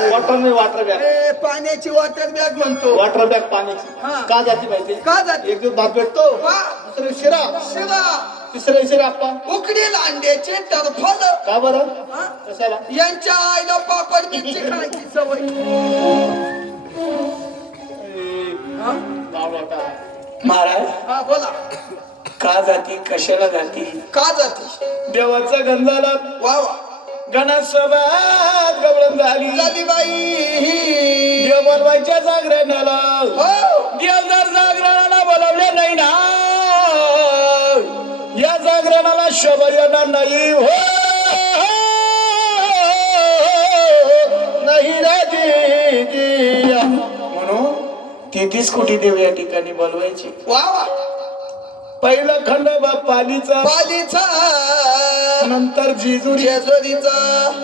Water नाही, water bag. पाण्याची water bag म्हणतो. वॉटर बॅग पाण्याची. हा. का जाती माहिती? का जाती? एक दिवस भात भेटतो, वा. दुसरे शिरा, शिरा, तिसरे शिरा आपला. उकडील अंड्याचे टरफल. का बरं? हा? कशाला? यांच्या आईला पापड मिरची खायची सवय. हा? बावळाटा. महाराज हा, बोला. का जाती, कशाला जाती? का जाती? देवाचा गंधाला वा वा. गणासोबत गवळण झाली. झाली बाई. देव बोलवायच्या जागरणाला. हो. देव जर जागरणाला बोलवले नाही ना, या जागरणाला शोभा येणार नाही. हो नाही राजी. म्हणून 33 कोटी देव या ठिकाणी बोलवायचे. वा वा. पहिला खंडोबा पालीचा, पालीचा, नंतर जेजुरी. जेजुरीचा.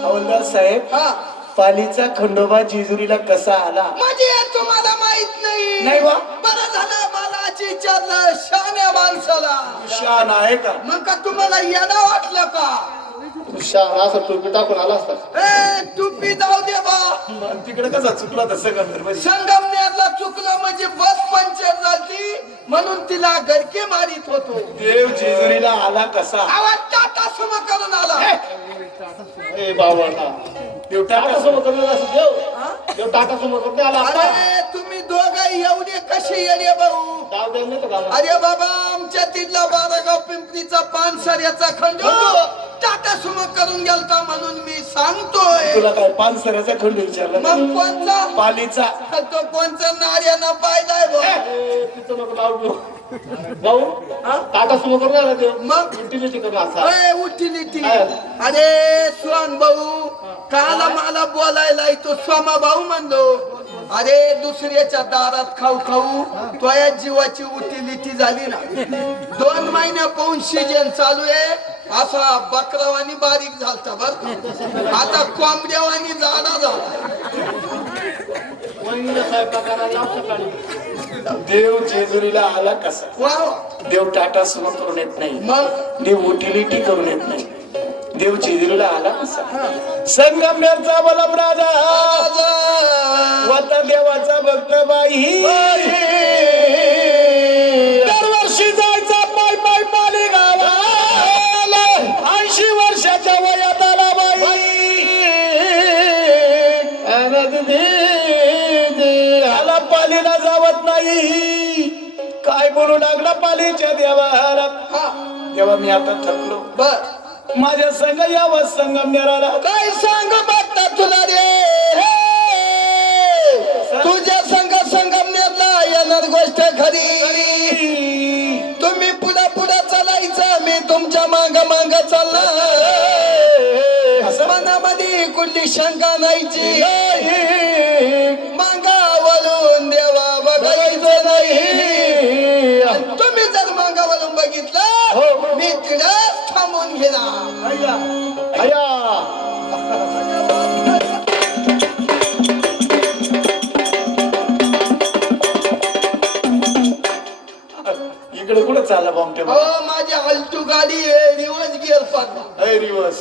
हवलदार साहेब, हा. पालीचा खंडोबा जेजुरीला कसा आला? म्हणजे तुम्हाला माहित नाही? नाही बा. बरं झालं मला विचारलं शान्या माणसाला. शान आहे का? मग का तुम्हाला येणं वाटलं का? तू शान असं टोपी टाकून आला असता. ए टुपी जाऊ दे बा. तिकडे कसा चुकला तसं गंधर्व. संगमनेरला चुकलं म्हणजे बस पंक्चर झाली म्हणून तिला गरके मारित होतो. देव जेजुरीला आला कसा? आवाज टाटा सम करून आला. ए बाबा, देव टाटा समोर करून असं देव. देव टाटा समोर करून आला. अरे तुम्ही दोघं एवढे कसे येणे भाऊ? गाव द्यायला नाही का? अरे बाबा आमच्या तिथला बारागाव पिंपरीचा पानसऱ्याचा खंड टाटा सुम करून गेलता म्हणून मी सांगतोय. तुला काय पानसऱ्याचा खंड विचारला? मग कोणचा? पालीचा. तो कोणचा नार्यानं पाहिलाय भाऊ? तिथं नको लावू देऊ. भाऊ टाटा समोर करून आला देव. मग युटिलिटी करून असा. उठिलिटी. अरे स्वान भाऊ काला मला बोलायला तो स्वामा भाऊ म्हणलो. अरे दुसऱ्याच्या दारात खाऊ खाऊ तुझ्या जीवाची उटिलिटी झाली ना. 2 महिने पाऊन सीजन चालू आहे. असा बकरावानी बारीक झालता बर. आता कोंबड्यावानी जाडा झाला. वहिनीला स्वयंपाक करायला लाव सकाळी. देव जेजुरीला आला कसा? वा. देव टाटा सुम करून येत नाही. मग देव उटिलिटी करून येत नाही. देव जेजुरीला आला कसा? संगमनेरचा बलम राजा वत देवाचा भक्त बाई. दरवर्षी जायचा पाय पाय पाली गावाला. 80 वर्षाच्या वयात आला बाई. आला पालीला जावत नाही. काय बोलू लागला पालीच्या देवाला. तेव्हा मी आता थकलो. बर. माझ्या संग यावं संगमनेराला. काय सांग बघता तुला रे. तुझ्या संग संगमनेरला येणार गोष्ट खरी. तुम्ही पुढे पुढे चालायचं मी तुमच्या मांग मांग चालणार. मनामध्ये कुठली शंका नाहीची. मांगा वळून देवा बघायचं नाही. तुम्ही जर मांगा वळून बघितलं मी तिला थांबून घेणार. अय्या इकडे कुठं चालला बॉम्बटे? माझी हलतू गाडी रिवर्स गिअर पडला. रिवर्स.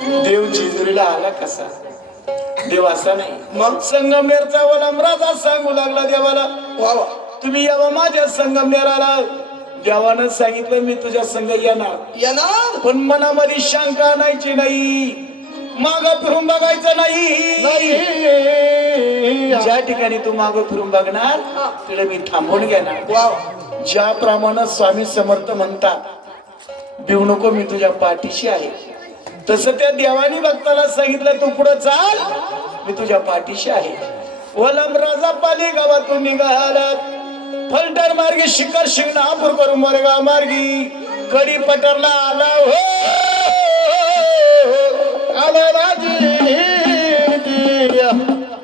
देव जेजुरीला आला कसा? देव असा नाही. मग संगमनेरचा वलम राजा सांगू लागला देवाला. वा वा. तुम्ही यावं माझ्या संगमनेराला. देवानं सांगितलं मी तुझ्या संग येणार. येणार. पण मनामध्ये शंका नाहीची नाही. माग फिरून बघायचं नाही. ज्या ठिकाणी तू मागं फिरून बघणार तिकडे मी थांबवून घेणार. वा. ज्याप्रमाणे स्वामी समर्थ म्हणतात, भिवू नको मी तुझ्या पाठीशी आहे, तसं त्या देवानी भक्ताला सांगितलं तू पुढे चाल, मी तुझ्या पाठीशी आहे. वलम राजा पाली गावातून निघाला. फलटण मार्गी शिखर शिंगणापूर करून मोरगाव मार्गी कडी पटरला आला. हो आला राजी.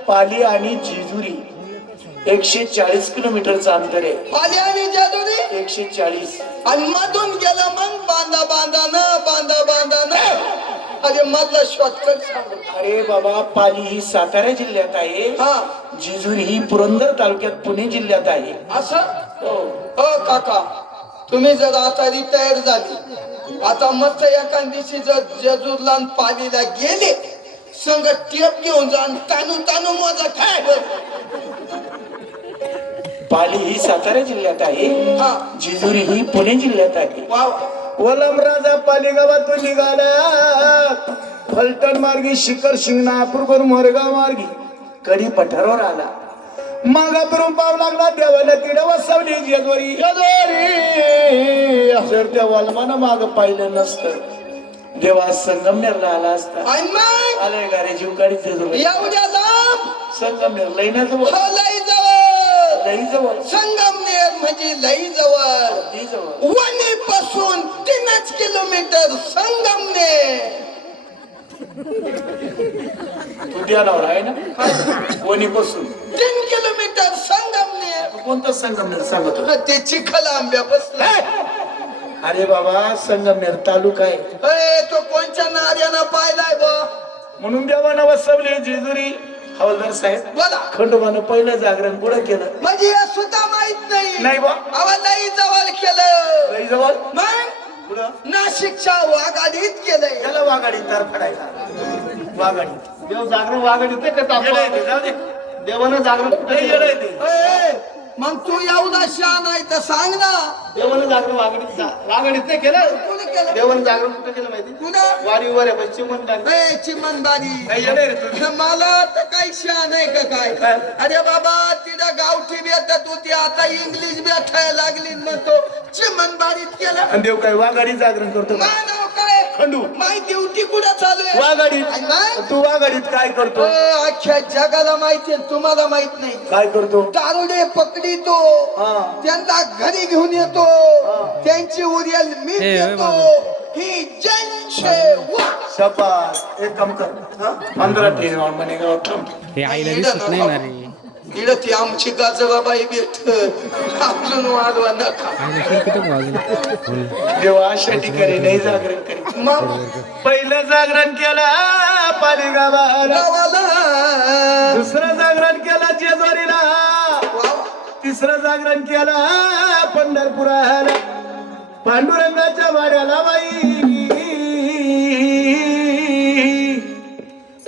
पाली आणि जेजुरी 140 किलोमीटरचं अंतर आहे. पाली आणि जेजुरी 140. आणि मधून गेला मग बांधा बांधा. अरे मधला शॉर्टकट सांग. अरे बाबा, पाली ही सातारा जिल्ह्यात आहे. हा. जेजुरी ही पुरंदर तालुक्यात पुणे जिल्ह्यात आहे. असं हो काका. तुम्ही जर आता रिटायर झाली आता मस्त एका दिवशी जर जेजूरला आणि पालीला गेले संग टेप घेऊन जा आणि तानू तानू मोजा काय पाली ही सातारा जिल्ह्यात आहे, हा जेजुरी ही पुणे जिल्ह्यात आहे. वा वलम राजा पाली गावातून निघाला, फलटण मार्गी शिखर शिंगणापूर करून मोरगाव मार्गी कडी पठारावर आला. मागा फिरून पाव लागला देवाला तिड वसवली जेजवरी. जर त्या वलमानं माग पाहिलं नसतं, देवा संगमनेरला आला असता. आणि मग आले गारे जीव काढी जेजुरी. एवढ्या लांब संगमनेर लई ना जवळ, लई जवळ लई जवळ, संगमनेर म्हणजे लई जवळ. लई जवळ. वणी पासून 3 किलोमीटर संगमनेर. तू द्यानावर आहे ना, कोणी बसून 3 किलोमीटर संगमनेर. तू कोणतं संगमनेर सांगत होता? ते चिखल आंब्या बसला. अरे बाबा संगमनेर तालुका आहे, तो कोणच्या नार्यानं पाहिलाय बा म्हणून देवानं वसवली जेजुरी. हवालदार साहेब, बोला. खंडोबानं पहिलं जागरण कुठं केलं? म्हणजे हे सुद्धा माहित नाही. नाही बा, अहो लई जवळ केलं. लई जवळ. मग कुठं? नाशिकच्या वाघाडीत केलंय. त्याला वाघाडी तार फडायला. वाघाडी देव जागरण वागड येते का येडं आहे ते, जाऊ दे. देवानं जागरण लई येडं आहे ते. मग तू एवढा शहाणा आहे तर सांग ना. देवानं जागरण वागडीत नाही केलं. कोणी केलं? देवानं जागरण कुठं केलं माहिती? कुणा? वारीवर आहे पश्चिम मंडळ. चिमणबारी. लई येडं आहे रे तू. मला तर काही शहाण आहे का काय? काय? अरे बाबा तिथं गावठी भेटत होती, आता इंग्लिश भेटायला लागली म्हणतो चिमणबारीत केलं. आणि देव काय वाघाडी जागरण करतो का? माझं नाव काय? खंडू. माहिती ड्युटी कुठं चालू आहे? वाघाडीत. आणि मग? तू वाघाडीत काय करतो? अख्ख्या जगाला माहिती आहे, तुम्हाला माहित नाही. काय करतो? दारुडे पकडितो, हा. त्यांना घरी घेऊन येतो, त्यांची उरियल मी देतो. ही जनसेवा. शपास. एक काम कर, 15 ट्रेन म्हणे गावात थांब. हे आईला दिसत नाही ना रे. इकडं ती आमची गाजराबाई भेट आपण वाढवा नका. आईला शिरकतच बाजूला. देवा अशा ठिकाणी नाही जागरण करीत. मग पहिलं जागरण केलं पाली गावाला, गावाला दुसरं जागरण केलं जेजुरीला, तिसरं जागरण केलं पंढरपुराला. पांडुरंगाच्या वाड्याला बाई,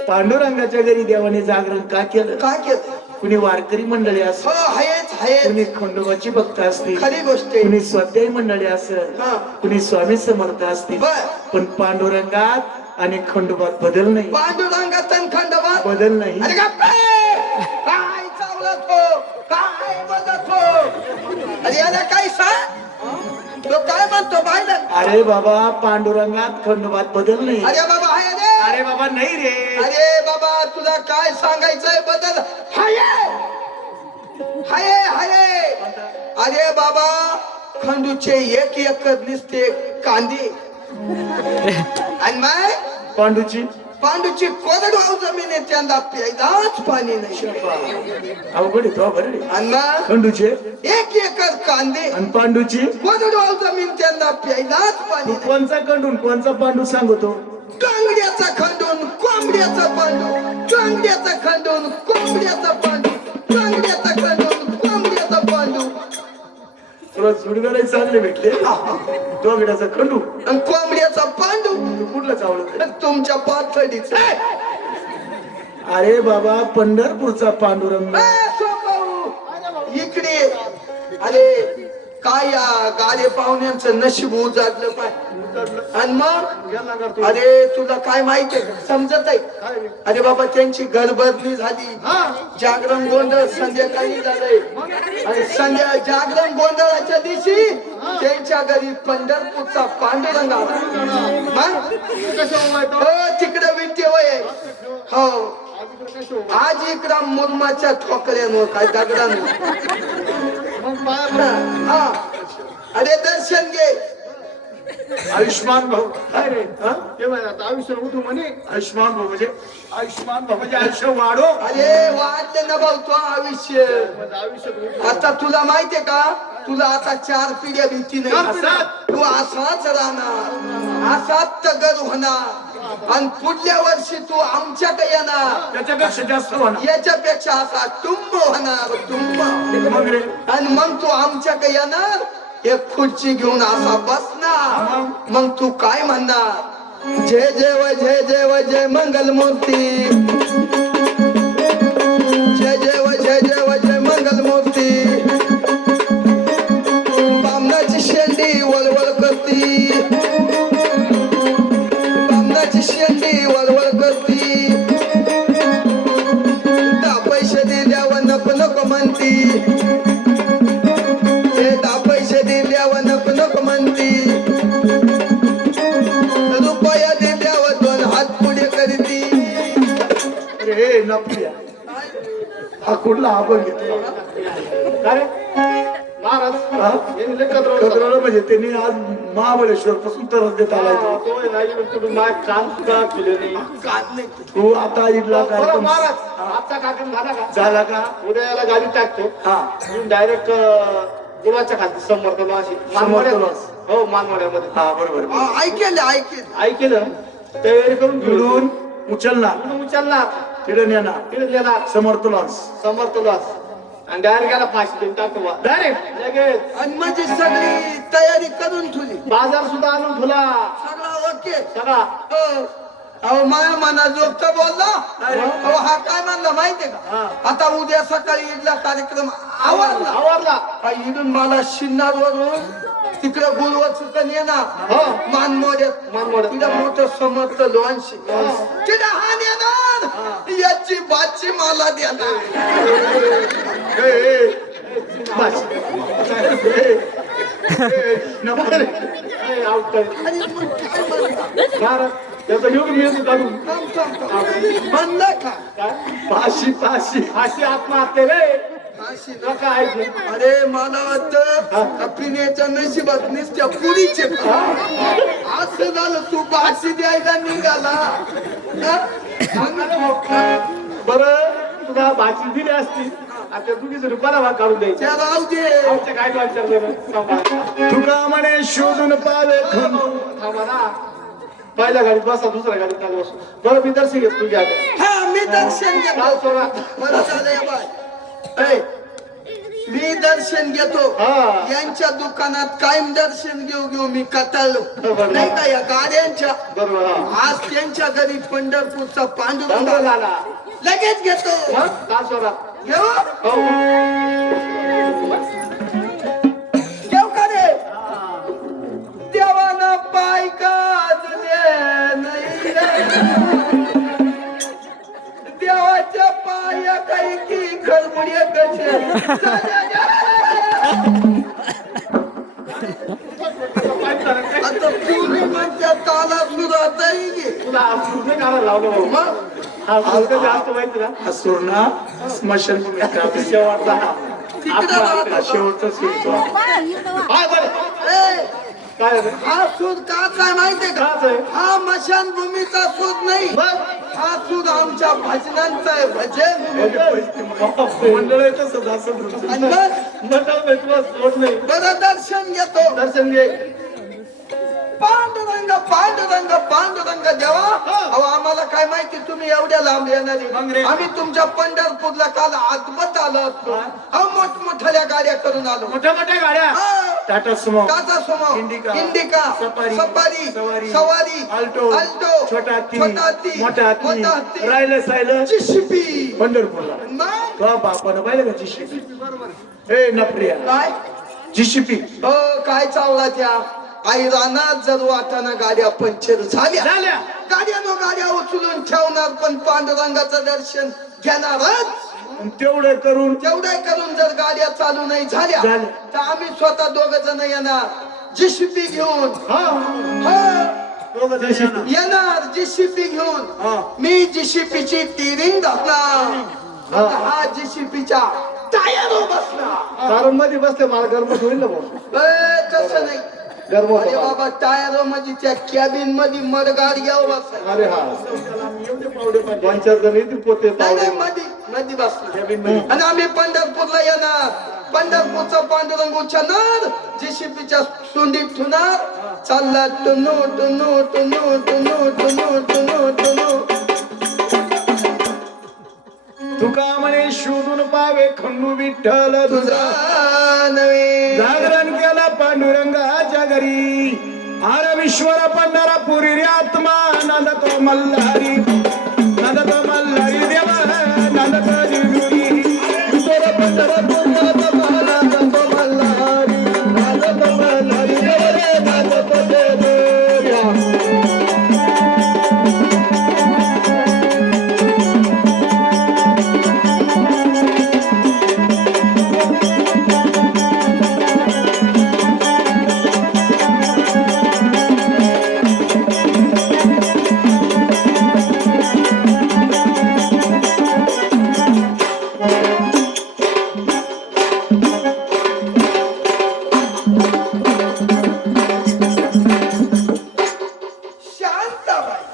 पांडुरंगाच्या घरी देवाने जागरण का केलं? काय केलं? कुणी वारकरी मंडळी हो असेल, आहेच कुणी खंडोबाची भक्त असतील, खरी गोष्ट आहे. कुणी स्वाध्यायी मंडळी असेल, हा. कुणी स्वामी समर्थ असतील. बर. पण पांडुरंगात आणि खंडोबात बदल नाही, पांडुरंगात आणि खंडोबात बदल नाही. अरे काय चावलत हो, काय बदत हो. अरे याला काय सांग, तो काय म्हणतो पाहिलं? अरे बाबा पांडुरंगात खंडोबात बदल नाही. अरे बाबा हाय रे. अरे बाबा नाही रे. अरे बाबा तुला काय सांगायचंय बदल हाय हाय हाय. अरे बाबा खंडूचे 1 एकर निसते कांदे आणि मग पांडूची पांडूची कोरडवाहू जमीन आहे, त्यांना प्यायलाच पाणी नाही. अवघड आहे तो, बरं रे. आणि मग खंडूचे 1 एकर कांदे, आणि पांडूची कोरडवाहू जमीन, त्यांना प्यायलाच पाणी तू नाही. कोणचा खंडून कोणचा पांडू सांगतो? टांगड्याचा खंडून कोंबड्याचा पांडू, टांगड्याचा खंडून कोंबड्याचा पांडू, टांगड्याचा खंडून कोंबड्याचा पांडू. तुला जुडगाला चांगले भेटले. दोघड्याचा खंडू आणि कोंबड्याचा पांडू तू कुठला चावलं? तुमच्या पाथडीचा. अरे बाबा पंढरपूरचा पांडुरंग. इकडे अरे काय या गाडे पाहुण्यांचं नशीब उजाडलं पाय. आणि मग अरे तुला काय माहितीये का, समजत आहे? अरे बाबा त्यांची घरबदली झाली, जागरण गोंधळ संध्याकाळी झालंय, आणि जागरण गोंधळाच्या दिवशी त्यांच्या घरी पंढरपूरचा पांडुरंग आला. मग तिकडे विट्टे वय हो, आज इकडं मुरमाच्या ठोकऱ्यांवर काय दगडांवर. हा अरे दर्शन घे. आयुष्मान भाऊ. काय रे? ते म्हणे आता आयुष्य उठू म्हणे. आयुष्मान भाऊ म्हणजे आयुष्मान भाऊ म्हणजे आयुष्य वाढो. अरे वाढले ना भाऊ तो आयुष्य. आता तुला माहितीये का, तुला आता 4 पिढ्या भीती नाही. तू असाच राहणार, असाच तगर होणार, आणि पुढल्या वर्षी तू आमच्याकडे येणार, त्याच्यापेक्षा जास्त होणार. याच्यापेक्षा असा टुंब होणार, टुंब. मग रे आणि मग तू आमच्याकडे येणार, एक खुर्ची घेऊन असा बसणार. मग तू काय म्हणणार? जय जय जय जय जय मंगल मूर्ती, जय जय जय मंगल मूर्ती. बामणाची शेंडी वळवळ करती, बामणाची शेंडी वळवळ करती. दहा पैसे दिल्यावर नको नको म्हणती, हे दहा पैसे दिल्यावर नको नको म्हणती. रुपया दिल्यावर दोन हात पुढे करती. रे नपल्या हा कुठला आपण घेतला महाराज हा? यांनी लय कदर कदरवलं म्हणजे त्यांनी आज महाबळेश्वर पासून तरच देत आलाय तो. कान सुद्धा केले नाही. कान नाही. तू आता इथला बरं कार्यक्रम महाराज आजचा कार्यक्रम झाला का? झाला का? उद्या याला गाडी टाकतो हा डायरेक्ट देवाच्या खाली समर्थ माशी समर्थनास. हो मानवाड्यामध्ये हा बरोबर ऐकेल ऐकलं तयारी करून इकडून उचलणार घेऊन उचलणार तिकडे नेणार तिकडे देणार समर्थ लॉन्स. समर्थ लॉस आणि डायरेक्ट याला फाशी देऊन टाकतो डायरेक्ट लगेच आणि माझी सगळी तयारी करून ठेवली, बाजार सुद्धा आणून तुला सगळा ओके. सगळा हो. अहो माया मना जोगता बोलला. अहो हा काय म्हणला माहितीये का? आता उद्या सकाळी इथला कार्यक्रम आवरला. आवरला इथून मला शिन्नार वरून तिकडे गुलवचकन येणार मानमोड्यात. मानमोड्यात. तिथं मोठं समर्थ लोणशी तिथं हा येणार, याची बाची मला देणार. त्याचा योग मिळतो काढून म्हणलं का? फाशी फाशी फाशी आत्महत्या रे फाशी. नका ऐकू. अरे मला वाटतं पिण्याच्या नशिबात नुसत्या पुरीचे असं झालं. तू फाशी द्यायला निघाला. बरं तुला भाजी दिली असती आता तुझी रुपयाला भाग काढून द्यायची. राहू दे. आमच्या काय विचारलं तुका म्हणे शोधून पावे खंड. थांबा ना पहिल्या गाडीत बसा दुसऱ्या गाडीत नका बसू. बरं मी दर्शन घेत तुझ्या हा मी दर्शन घेतो. काल सोडा बरं झालं बाय. ऐ, मी दर्शन घेतो. हा. यांच्या दुकानात कायम दर्शन घेऊ मी कटाळलो नाही का या गाड्यांच्या. बरोबर हा. आज त्यांच्या घरी पंढरपूरचा पांडुरंग बंद झाला लगेच घेतो. काल सोडा घेऊ हो घेऊ का रे? देवाना पाय काजले नाही रे. देवाच्या पाया काही की खरबुडे कसे. आता पूर्णिमाच्या ताला सुरात तुला सूर्य काढायला लावलं भाऊ. मग हा सूर्य जास्त माहिती ना हा सुरणा स्मशानभूमीत राहतो. शेवटचा तिकडे हा राहतो. शेवटचा सुरतो. काय बरं ए, काय रे? हा सूर का काय माहितीये का? काच आहे. हा मशानभूमीचा सूर नाही. हा सूर आमच्या भजनांचा आहे. भजन मंडळ आहे तसंच असं तुमचं. आणि मग मंडळ नाही तुला सोड नाही. बरं दर्शन घेतो. दर्शन घे. पांडुरंग पांडुरंग पांडुरंग देवा. अहो आम्हाला काय माहिती तुम्ही एवढ्या लांब येणार आहे. आम्ही तुमच्या पंढरपूरला काल आदबत आलो असतो. अहो मोठमोठ्या गाड्या करून आलो. मोठ्या मोठ्या गाड्या हा. Tata Sumo, Tata Sumo, Indica, Indica, Safari, Safari, सवारी, सवारी, अल्टो, अल्टो, छोटा हत्ती, हत्ती, मोठा हत्ती, हत्ती, राहिलं सायलं जिशिपी. पंढरपूरला. मग तो बापानं पाहिलं का जिशिपी? ए नप्रिया काय जिशिपी. हो काय चावला त्या आई रानात जर वाटाना गाड्या पंक्चर झाल्या गाड्यानो गाड्या उचलून ठेवणार पण पांडुरंगाचं दर्शन घेणारच. तेवढं करून तेवढं करून जर गाड्या चालू नाही झाल्या झाल्या. तर आम्ही स्वतः दोघ जण येणार जिशिपी घेऊन. येणार जिशिपी घेऊन. मी जिशिपीची टिरिंग घालणार. आता हा जिशिपीच्या टायर बसणार. कारण मध्ये बसते मला गरम होईल ना भाऊ. तसं नाही. गरम अरे बाबा टायर मध्ये त्या कॅबिन मध्ये मडगाड घ्यावं बस. अरे हा 2-4 जण येतील पोते पावडे मध्ये बसणार. आणि आम्ही पंढरपूरला येणार. पंढरपूरचा पांडुरंग उचलणार. जेसीपीच्या सोंडीत ठुणार. चालला टुनू टुनू टुनू टुनू टुनू टुनू टुनू. तुका म्हणे शोधून पावे खंडू विठ्ठल तुझा. तुझा नवे जागरण केला पांडुरंगाच्या घरी. आर विश्वर पंढरा पुरी रे आत्मा. नांदतो मल्हारी नांदतो मल्हारी देवा नांदतो जेजुरी विठोबा पंढरपूरला नांदतो मल्हारी नांदतो मल्हारी देवा नांदतो जेजुरी. शांताबाई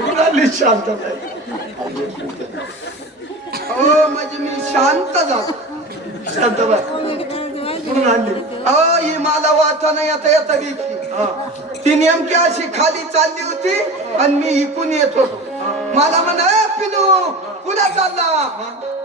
कुणाली शांतताई हो म्हणजे मी शांत झालो. शांतबाई कुठून आणली ही मला वाटा नाही आता येता गेली. ती नेमकी अशी खाली चालली होती आणि मी इकून येत होतो. मला म्हणा पिनू कुठे चालला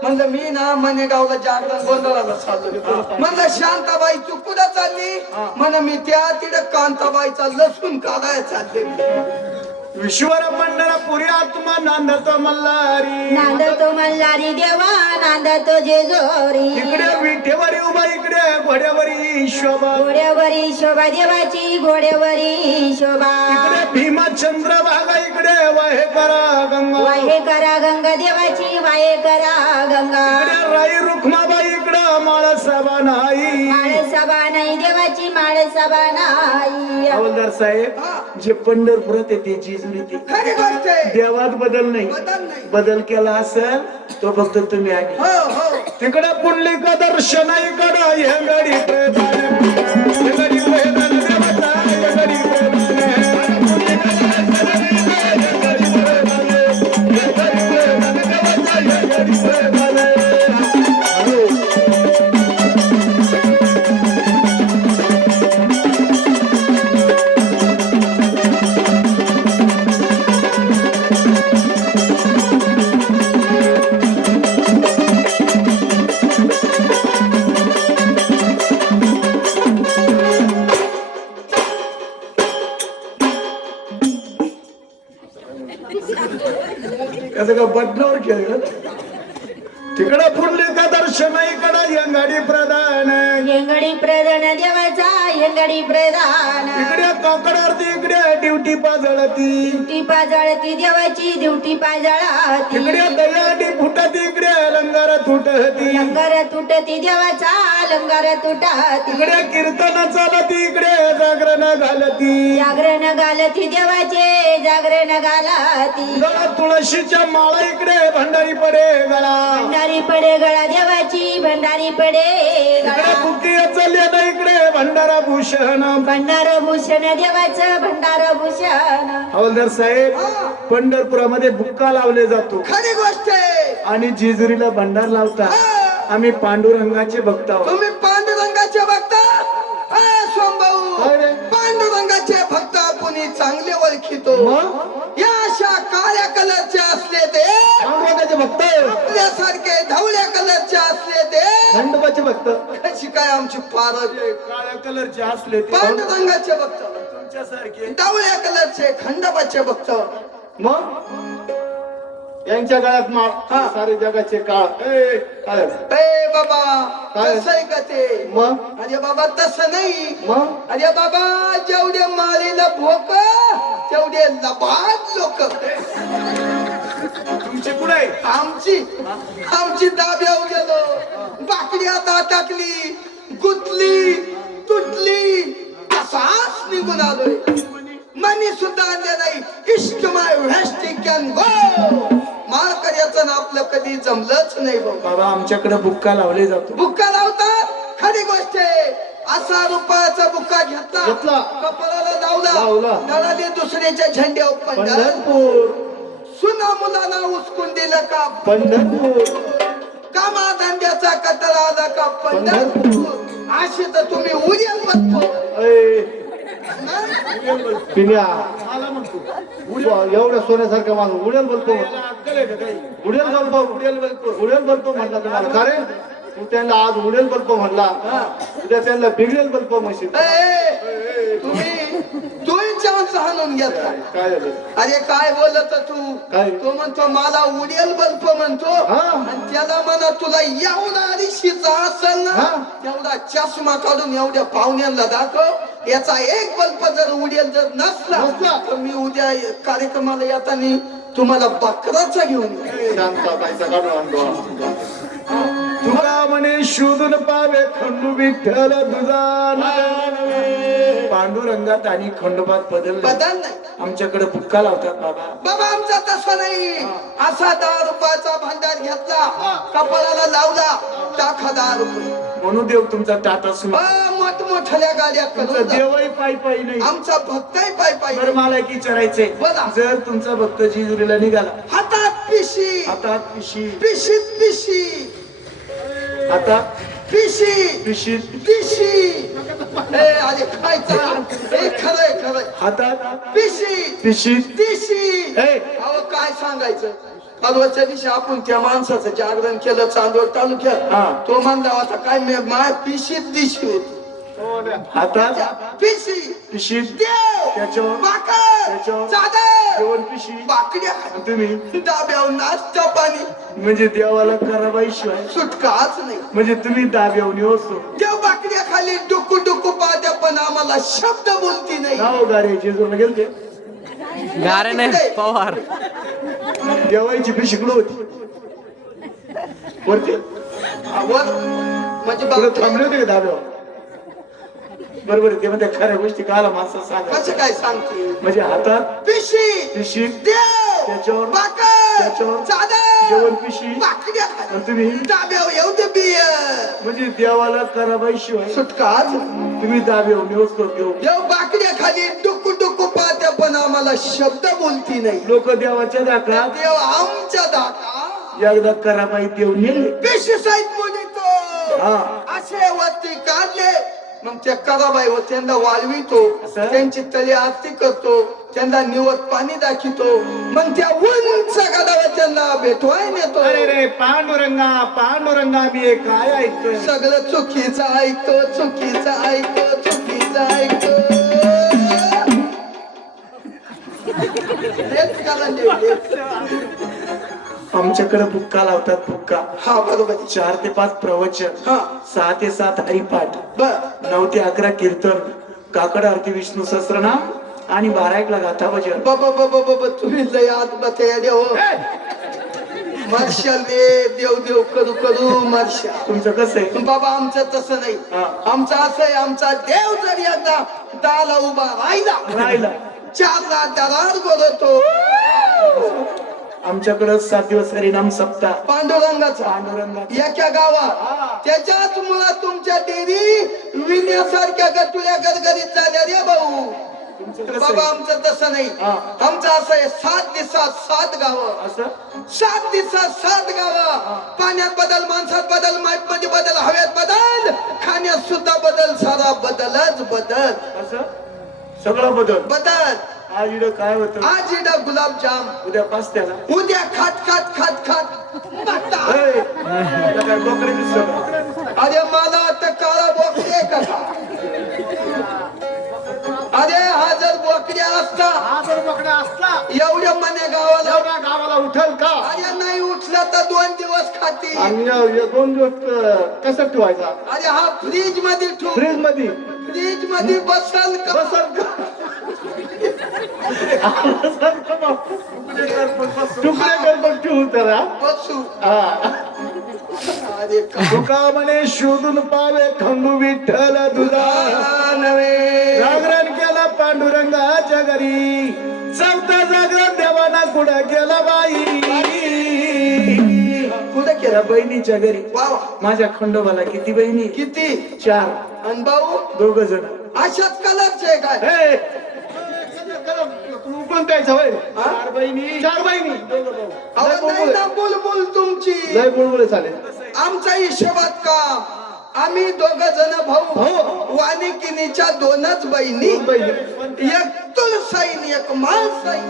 म्हणलं मी ना मनेगावला जागरण गोंधळाला चाललो. म्हणलं शांताबाई तू कुठे चालली म्हण मी त्या तिकडे कांताबाईचा लसूण काढायला चालले. विश्वर पंढरपुरी आत्मा नांदतो मल्हारी नांदतो मल्हारी देवा नांदतो जेजोरी इकडे विठेवरी उभा इकडे घोड्यावरी शोभा घोड्यावरी शोभा देवाची घोड्यावरी शोभा इकडे भीमा चंद्रभागा इकडे वाहे करा गंगा वाहे करा गंगा देवाची वाहे करा गंगा इकडे राई रुक्माबाई इकडे माळसभा नाही माळसभा नाही देवाची माळसभा नाही हवालदार साहेब जे पंढरपुरात येते जिजली ती खरी गोष्ट आहे. देवात बदल नाही बदल नाही. बदल केला असेल तो फक्त तुम्ही आहे हो हो तिकडे पुंडलिक दर्शन इकडं हे गडी प्रेमाने हे गडी प्रेमाने देवाचा हे गडी प्रेमाने पुंडलिक दर्शन इकडं हे गडी प्रेमाने हे गडी प्रेमाने देवाचा हे गडी प्रेमाने कसं का बटनावर केलं तिकडं पुंडलिक दर्शन इकडं यंगाडी प्रधान येंगडी प्रधान देवाचा येंगडी प्रधान इकडे काकडावरती इकडे ड्युटी पाजळती ड्युटी पाजळती देवाची ड्युटी पाजळती इकडे दयाडी फुटत इकडे लंगार तुटती लंगर तुटती देवाचा लंगर तुटती इकडे कीर्तन चालती इकडे जागरण घालती जागरण घालती देवाचे जागरण घालती गळा तुळशीच्या माळा इकडे भंडारी पडे गळा भंडारी पडे गळा देवाची भंडारी पडे इकडे गळा बुकी चालले ना इकडे भंडारा भूषण भंडार भूषण देवाचं भंडार भूषण हवालदार साहेब पंढरपुरामध्ये बुक्का लावले जातो खरी गोष्ट आहे. आणि जेजुरीला भंडार लावतात आम्ही पांडुरंगाचे भक्त आहोत तुम्ही पांडुरंगाचे भक्त सोमभाऊ काय रे? पांडुरंगाचे भक्त आपण चांगले ओळखितो. मग? या अशा काळ्या कलरचे असले ते पांडुरंगाचे भक्त आपल्यासारखे धवळ्या कलरचे असले ते खंडोबाचे भक्त कशी काय आमची पारख काळ्या कलरचे असले ते पांडुरंगाचे भक्त तुमच्यासारखे धवळ्या कलरचे खंडोबाचे भक्त मग यांच्या गळ्यात माळ सारे जगाचे काळ ए बाबा काय? कसं आहे का ते मग अरे बाबा तसं नाही मग अरे बाबा जेवढे मारीला भोक तेवढे लबाड लोक तुमची कुठे आमची दाब्यावर गेलो बाकडी आता टाकली गुतली तुटली असाच निघून आलोय मनी सुद्धा आणले नाही इश्क माय व्हेस्टी कॅन गो मार करायचं ना आपलं कधी जमलंच नाही भाऊ बाबा आमच्याकडे बुक्का लावले जातो बुक्का लावतात खरी गोष्ट आहे. असा रुपयाचा बुक्का घेतला कपाळाला लावला दळाले दुसऱ्याच्या झेंड्यावर पंढरपूर सुना मुलांना उचकून दिलं का पंढरपूर कामा धंद्याचा कटळा आला का पंढरपूर अशी तर तुम्ही उद्याल बघतो पिन्या एवढ्या सोन्यासारखा माणूस उडेल बोलतो उडेल बोलतो म्हणला तुम्हाला का रे तू त्यांना आज उडेल बोलतो म्हणला उद्या त्यांना बिघडेल बोलतो मशीन तोही चान्स हाणून घेतला. काय झालं? अरे काय बोलत तू? काय? तो म्हणतो मला उडेल बल्ब म्हणतो, हा. आणि त्याला म्हणा तुला एवढा अडीचशेचा असेल ना हा. तेवढा चष्मा काढून एवढ्या पाहुण्यांना दाखव, याचा एक बल्ब जर उडेल जर नसला तर मी उद्या कार्यक्रमाला येताना तुम्हाला बकराचा घेऊन येईन. शांता पैसा काढून आणतो. तुका म्हणे शोधून पावे खंडू विठ्ठल तुझा नवे. पांडुरंगात आणि खंडोबात बदल बदल नाही आमच्याकडे बुक्का लावतात बाबा. बाबा, आमचा तसा नाही. असा 10 रुपयाचा भांडार घेतला, कपाळाला लावला, टाका 10 रुपये. म्हणून देव तुमचा टाटा सुरू. मोठमोठ्या गाड्या करून देवही पायी पायी नाही. आमचा भक्तही पाय पाय. बरं मला एक विचारायचंय, बोला. जर तुमचा भक्त जेजुरीला निघाला, हातात पिशी, हातात पिशी, पिशीत पिशी, आता पिशी पिशीत पिशी. अरे खायचं खरंय खरंय. हातात पिशी पिशीत दिशी. ए. अहो काय सांगायचं, परवाच्या दिवशी आपण त्या माणसाचं जागरण केलं चांदोड तालुक्यात. हा. तो म्हणला होता काय माय पिशीत दिशी होती. हातात पिशी पिशीत देव त्याच्यावर बाकर त्याच्यावर चादर जेवण पिशी. बाकड्या आणि तुम्ही डाब्यावर नाश्ता पाणी. म्हणजे देवाला कराबाई शिवाय सुटकाच नाही. म्हणजे तुम्ही दाब्यावनी असतो. देव बाकड्या खाली डुकू डुकू पाहत्या पण आम्हाला शब्द बोलती नाही. नाव गारे जेजूरला गेलते, गारे नाही पवार. देवाची पिशी कुठं होती? वरती वर म्हणजे पुढे बाकड्या. थांबले होते का दाब्यावर? बरोबर आहे, ते म्हणजे खऱ्या गोष्टी काला माणसं सांगा. कसं काय सांगते? म्हणजे हातात पिशी पिशी देव त्याच्यावर बाकर त्याच्यावर चादर जेवण पिशी. बाकड्या आणि तुम्ही डाब्यावर येऊ दे बिय. म्हणजे देवाला कराबाई शिवाय सुटकाच. तुम्ही दाब्यावनी असतो. देव देव बाकड्या खाली डुकू डुकू पाहत्या पण आम्हाला शब्द बोलती नाही. लोक देवाच्या दाखलात देव आमच्या दाखा एकदा कराबाई देव नेले. पेशी साहित्य बोलितो. हा. असे वरती काढले मग त्या कराबाई व त्यांना वाळवितो, असं? त्यांची तळी आरती करतो, त्यांना निवत पाणी दाखवतो, मग त्या उंच गडावर त्यांना भेटवाय नेतो. अरे रे पांडुरंगा पांडुरंगा मी हे काय ऐकतोय? सगळं चुकीचं ऐकतो, चुकीचं ऐकतो, चुकीचं ऐकतो. हेच कारण आमच्याकडे बुक्का लावतात. बुक्का हा बरोबर. 4 ते 5 प्रवचन, हा 6 ते 7 हरिपाठ, बर 9 ते 11 कीर्तन, काकड आरती, विष्णू सहस्त्रनाम आणि 12 गाथा भजन. बाबा बाबा बाबा तुम्ही लय आत बतया देव. मार्शल रे देव देव करू करू मार्शल. तुमचं कसं आहे? बाबा आमचं तसं नाही. हा. आमचं असं आहे, आमचा देव जर एकदा दाला उभा राहिला 4 दरार बोलतो. आमच्याकडं 7 दिवस हरिनाम सप्ताह. पांडुरंगाचा पांडुरंगाचा. एका गावात त्याच्याच मुळात तुमच्या डेरी विण्यासारख्या गटुल्या गरगरीत झाल्या रे भाऊ. तुमचं कसं बाबा आहे? आमचं तसं नाही. हा. आमचं असं आहे 7 दिवसात 7 गावं. असं 7 दिवसात 7 गावं. पाण्यात बदल, माणसात बदल, माईट मध्ये बदल, हव्यात बदल, खाण्यात सुद्धा बदल, सारा बदलच बदल. असं सगळं बदल. बदल. आज इकडं काय होतं? आज इडा गुलाबजाम, उद्या पास्त्याला. उद्या खात खात खात खात बट्टा. ए, तुला काय बोकडे दिसतं? अरे मला आता काळा बोकडे का? अरे हा जर बोकड्या असता हा जर बोकडा असला एवढ्या मने गावाला. एवढा गावाला उठल का? अरे नाही उठला तर 2 दिवस खाती. आणि 2 दिवस कसं ठेवायचा? अरे हा फ्रीज मध्ये ठेव. फ्रीज मध्ये फ्रीज मध्ये बसल का? बसल का? तुकडे गणपत ठेवू तर हा? बसू. हा. अरे तुका म्हणे शोधून पावे खंडू विठ्ठल तुझा नवे जागरण केला पांडुरंगाच्या घरी. 4था जागरण देवाना कुठं केला बाई? कुठे त्या केलं? बहिणीच्या घरी. वा वा. माझ्या खंडोबाला किती बहिणी? किती? 4. आणि भाऊ 2 जण. अशाच कलरचे काय? हे, तू पण द्यायचा होय? हा? 4 बहिणी 4 बहिणी. अहो नाही ना बुलबुल तुमची. लय बुळबुळे चालेल. आमच्या हिशोबात का आम्ही 2 जण भाऊ, वानिकिनीच्या 2च बहिणी, 2 बहिणी. एक तुळसाईन एक माळसाईन.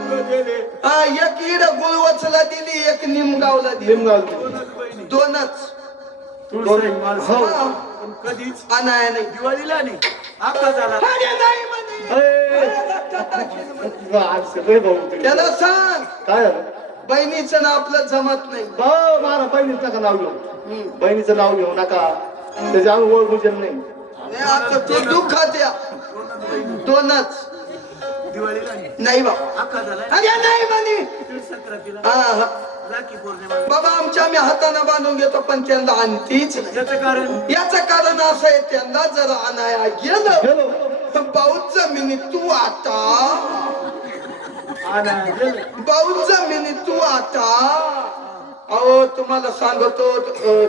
हा, एक इड गुळवचला दिली, एक निमगावला दिली. लिमगाव. 2च. तुळसाई माणसं. हा. पण कधीच नाही दिवाळीला नाही. आता झाला. अरे नाही म्हणे. आज सगळे भाऊ ते. त्याला सांग काय झालं? बहिणीचं ना आपलं जमत नाही. मला बहिणीचं नका नाव घेऊ. बहिणीचं नाव घेऊ नका. त्याच्या ओळख बुजेल नाही. नाही, आता ते दुःखात या दोनच नाही बाबा अरे नाही म्हणे हा, हा. बाबा आमच्या आम्ही हाताने बांधून घेतो पण त्यांना आणतीच नाही. याचं कारण असं आहे त्यांना जर आणाया गेलं तर पाऊस जमिनी तू आता पाऊस जमिनी तू आता अहो तुम्हाला सांगतो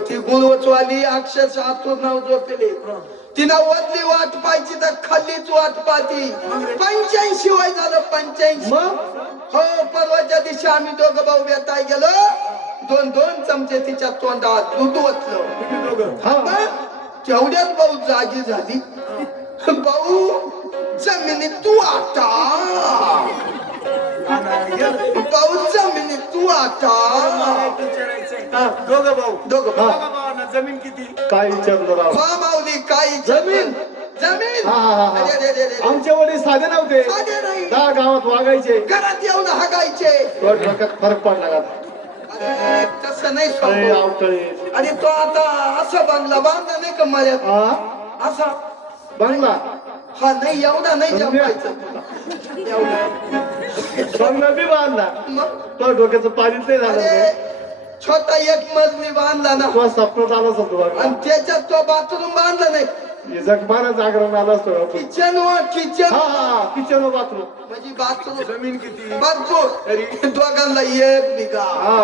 ती गुळवचवाली अक्षरशः आतून नाव झोपले तिनं वरली वाट पाहिजे तर खालीच वाट पाहती 85 वय झालं 85 हो परवाच्या दिवशी आम्ही दोघं भाऊ भेटाय गेलो 2-2 चमचे तिच्या तोंडात दूध ओतलं तेवढ्यात भाऊ जागी झाली भाऊ जमिनीत तू आता भाऊ जमिनीत तू आता दोघं भाऊ दोघं जमीन किती काय विचारलं राव? माऊली काही जमीन जमीन अरे, अरे, अरे, अरे. आमचे वडील साधे नव्हते. साधे नाही. दहा गावात वागायचे. घरात येऊन हागायचे डोक्यात फरक पडला का? अरे तसं नाही अरे सांगू. आवतळे. आणि तो आता असा बांधला बांधला नाही का मर्याद हा असा बंगला हा नाही एवढा नाही जपायचं एवढा बंगला बी बांधला. मग तो डोक्याचं पाणीच नाही झालं. अरे छोटा एक मजली बांधला ना तो स्वप्नात आलाच होतो आणि त्याच्यात तो बाथरूम बांधला नाही जगमाना जागरण आला असतो. किचन किचन हा किचन बाथरूम. म्हणजे बाथरूम जमीन किती भरपूर दोघांना एक बिघा हा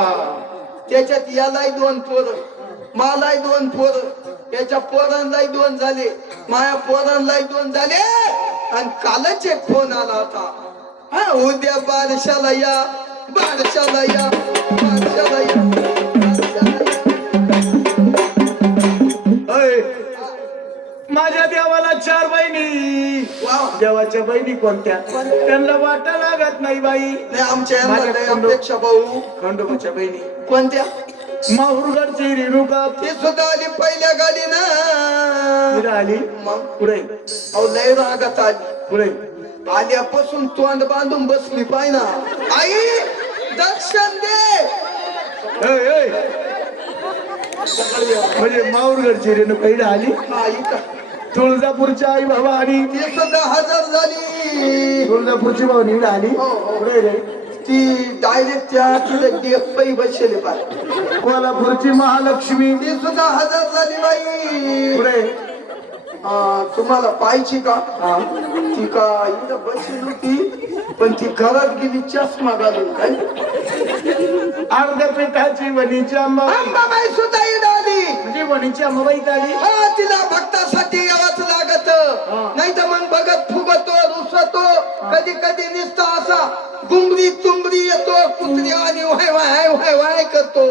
त्याच्यात यालाही 2 पोरं मलाही 2 पोरं त्याच्या पोरांनाही 2 झाले माया पोरांनाही 2 झाले आणि कालच एक फोन आला होता हा उद्या बारशाला या बारशाला या बारशाला या माझ्या देवाला 4 बहिणी. देवाच्या बहिणी कोणत्या त्यांना वाटा लागत नाही बाई. नाही आमच्या यांना लय अपेक्षा भाऊ खंडोबाच्या बहिणी कोणत्या माहुरगडची रेणुका ती सुद्धा आली पहिल्या गाडी ना आली. मग पुढे अहो लय रागात आली पुढे आल्यापासून तोंड बांधून बसली पाय ना आई दर्शन दे म्हणजे माहुरगडची रेणुका इकडे आली. आई का तुळजापूरच्या आई बाबा आणि ती सुद्धा हजर झाली तुळजापूरची भावनी इकडे आली. हो, हो. पुढे रे ती डायरेक्ट त्या तिथे डेप्पई बसले पाय कोल्हापूरची महालक्ष्मी ती सुद्धा हजर झाली बाई पुढे तुम्हाला पाहिजे का ती का इथं बसली होती पण ती घरात गेली चष्मा घालून काय अर्ध्या पिठाची वणीची अंबाबाई सुद्धा इथं आली म्हणजे वणीची अंबाबाई आली. हा तिला भक्तासाठी यावंच लागत नाही तर मग बघत फुगतो रुसतो कधी कधी निसता असा गुंबरी तुंबरी येतो कुत्री आणि वाय वाय वाय वाय करतो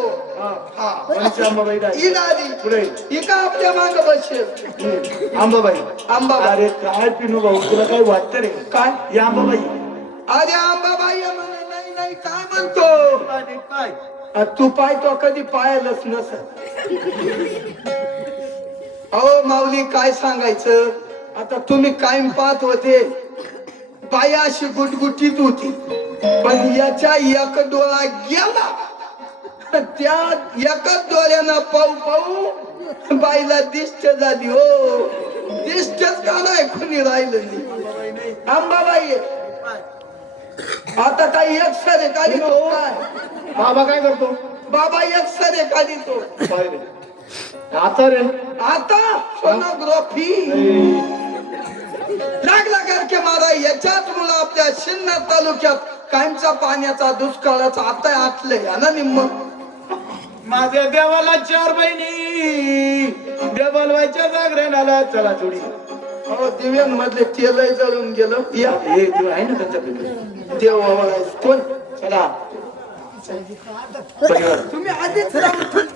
वणीची अंबाबाई आली. इड आली पुढे ही का आपल्या माग बसेल अंबाबाई. अंबाबाई अरे काय पिनू भाऊ तुला काय वाटतं रे काय या अंबाबाई अरे अंबाबाई म्हणा नाही नाही काय म्हणतो काय तू पाहतो कधी पायालच नस अहो माऊली काय सांगायचं आता तुम्ही कायम पाहत होते बाया अशी गुटगुटीत होती पण याच्या एक डोळा गेला त्या एकच डोळ्यानं पाहू पाहू बाईला दिष्ट झाली हो दिष्टच का नाही कोणी राहिलं नाही अंबाबाई आता काही एक सरे काढी तो काय बाबा काय करतो? बाबा एक सरे काढी तो पाहिजे. आता रे आता सोनोग्राफी लागला करके मारा याच्यात मुलं आपल्या सिन्नर तालुक्यात कायमचा पाण्याचा दुष्काळाचा आता आटले ना निम्म माझ्या देवाला 4 बहिणी देवलवायच्या जागरणाला चला जोडी. हो दिव्यां मधले तेलही जळून गेलं या हे देव आहे ना त्यांच्याकडे देव कोण चला तुम्ही आधीच राहून